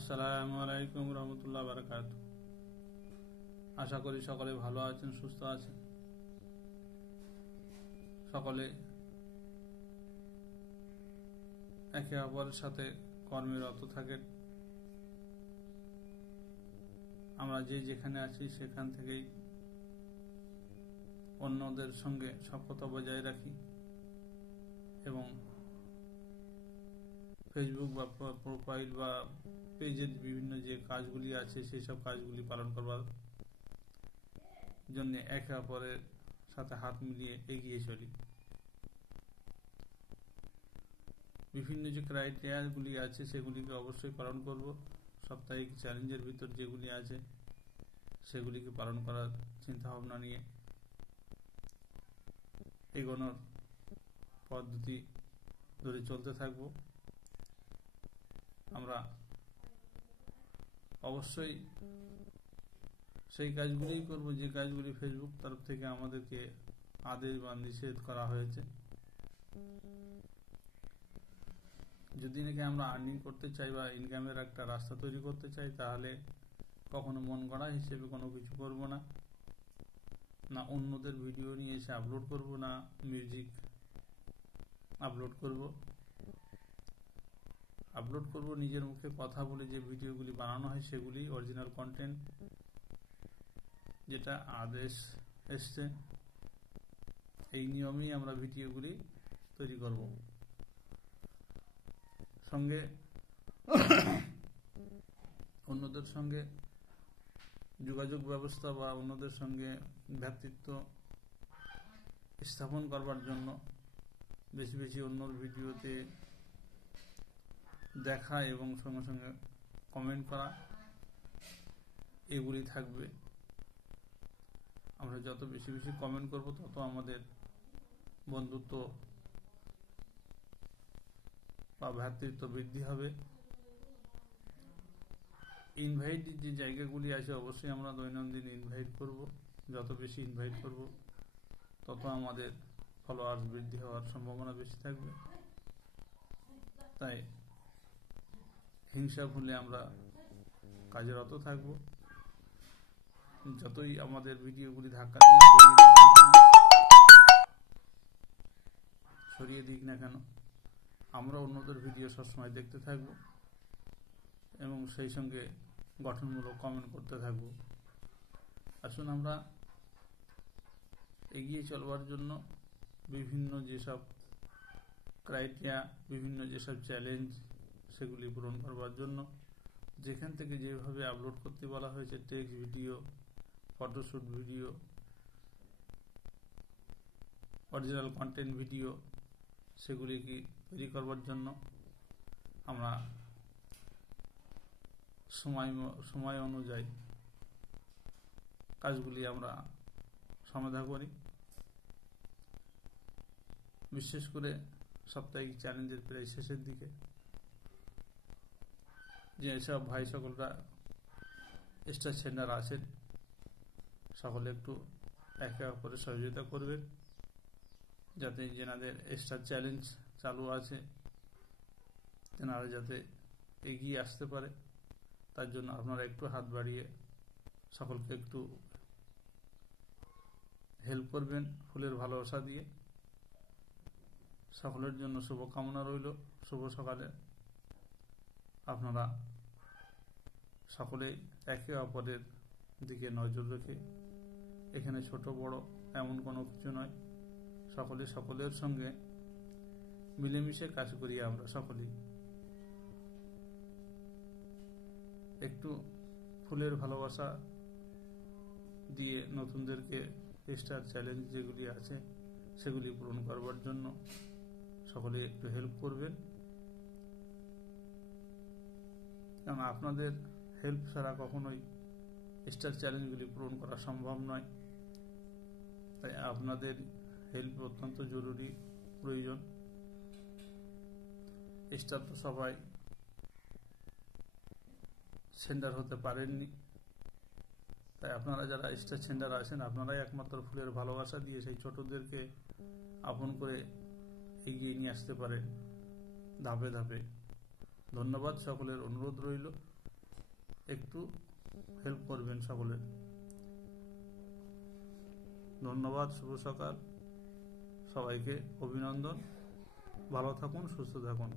আসসালামু আলাইকুম রহমতুল্লাহ বারাকাত। আশা করি সকলে ভালো আছেন, সুস্থ আছেন। সকলে একে অপরের সাথে কর্মে রত থাকেন। আমরা যেখানে আছি সেখান থেকেই অন্যদের সঙ্গে সখ্যতা বজায় রাখি এবং ফেসবুক বা প্রোফাইল বা পেজের বিভিন্ন যে কাজগুলি আছে সেই সব কাজগুলি পালন করবার জন্য একে অপরের সাথে হাত মিলিয়ে এগিয়ে চলি। বিভিন্ন যে ক্রাইটেরিয়াগুলি আছে সেগুলিকে অবশ্যই পালন করব। সাপ্তাহিক চ্যালেঞ্জের ভিতর যেগুলি আছে সেগুলিকে পালন করার চিন্তা ভাবনা নিয়ে এগোনোর পদ্ধতি ধরে চলতে থাকব। আমরা অবশ্যই সেই কাজগুলিই করব যে কাজগুলি ফেসবুক তরফ থেকে আমাদেরকে আদেশ বা নিষেধ করা হয়েছে। যদি নাকি আমরা আর্নিং করতে চাই বা ইনকামের একটা রাস্তা তৈরি করতে চাই, তাহলে কখনো মন গড়া হিসেবে কোনো কিছু করব না, না অন্যদের ভিডিও নিয়ে এসে আপলোড করব, না মিউজিক আপলোড করব। নিজের মুখে কথা বলে যে ভিডিওগুলি বানানো হয় সেগুলি অরিজিনাল কন্টেন্ট, যেটা আদেশ এসছে এই নিয়মেই আমরা ভিডিওগুলি তৈরি করব। সঙ্গে অন্যদের সঙ্গে যোগাযোগ ব্যবস্থা বা অন্যদের সঙ্গে ভ্রাতৃত্ব স্থাপন করবার জন্য বেশি বেশি অন্যর ভিডিওতে দেখা এবং সঙ্গে সঙ্গে কমেন্ট করা এগুলি থাকবে। আমরা যত বেশি বেশি কমেন্ট করব তত আমাদের বন্ধুত্ব বা ভ্রাতৃত্ব বৃদ্ধি হবে। ইনভাইট যে জায়গাগুলি আছে অবশ্যই আমরা দৈনন্দিন ইনভাইট করব। যত বেশি ইনভাইট করব তত আমাদের ফলোয়ার্স বৃদ্ধি হওয়ার সম্ভাবনা বেশি থাকবে। তাই হিংসা ভুলে আমরা কাজে রত থাকব। যতই আমাদের ভিডিওগুলি ধাক্কা দিয়ে সরিয়ে দিক না কেন, আমরা অন্যদের ভিডিও সবসময় দেখতে থাকব এবং সেই সঙ্গে গঠনমূলক কমেন্ট করতে থাকব। আসুন আমরা এগিয়ে চলবার জন্য বিভিন্ন যেসব ক্রাইটেরিয়া, বিভিন্ন যেসব চ্যালেঞ্জ সেগুলি পূরণ করবার জন্য যেখান থেকে যেভাবে আপলোড করতে বলা হয়েছে, text video, photoshoot video, original content video, সেগুলিকে তৈরি করবার জন্য আমরা সময় অনুযায়ী কাজগুলি আমরা সমাধা করি। বিশেষ করে সাপ্তাহিক চ্যালেঞ্জের প্রায় শেষের দিকে যেসব ভাই সকলরা স্টার সেন্ডার আছেন সকলে একটু একে অপরের সহযোগিতা করবেন, যাতে যেনাদের স্টার চ্যালেঞ্জ চালু আছে তেনারা যাতে এগিয়ে আসতে পারে। তার জন্য আপনারা একটু হাত বাড়িয়ে সকলকে একটু হেল্প করবেন ফুলের ভালোবাসা দিয়ে। সকলের জন্য শুভকামনা রইল। শুভ সকালে আপনারা সকলে একে অপরের দিকে নজর রেখে, এখানে ছোট বড় এমন কোনো কিছু নয়, সকলে সকলের সঙ্গে মিলেমিশে কাজ করি। আমরা সকলেই একটু ফুলের ভালোবাসা দিয়ে নতুনদেরকে স্টার চ্যালেঞ্জ যেগুলি আছে সেগুলি পূরণ করবার জন্য সকলে একটু হেল্প করবেন, কারণ আপনাদের হেল্প ছাড়া কখনোই স্টার চ্যালেঞ্জগুলি পূরণ করা সম্ভব নয়। তাই আপনাদের হেল্প অত্যন্ত জরুরি, প্রয়োজন। স্টার তো সবাই সেন্ডার হতে পারেননি, তাই আপনারা যারা স্টার সেন্ডার আছেন আপনারাই একমাত্র ফুলের ভালোবাসা দিয়ে সেই ছোটদেরকে আপন করে এগিয়ে নিয়ে আসতে পারেন ধাপে ধাপে। ধন্যবাদ, সকলের অনুরোধ রইল। একটু হেল্প করবেন সকলের। ধন্যবাদ, শুভ সকাল, সবাইকে অভিনন্দন, ভালো থাকুন, সুস্থ থাকুন।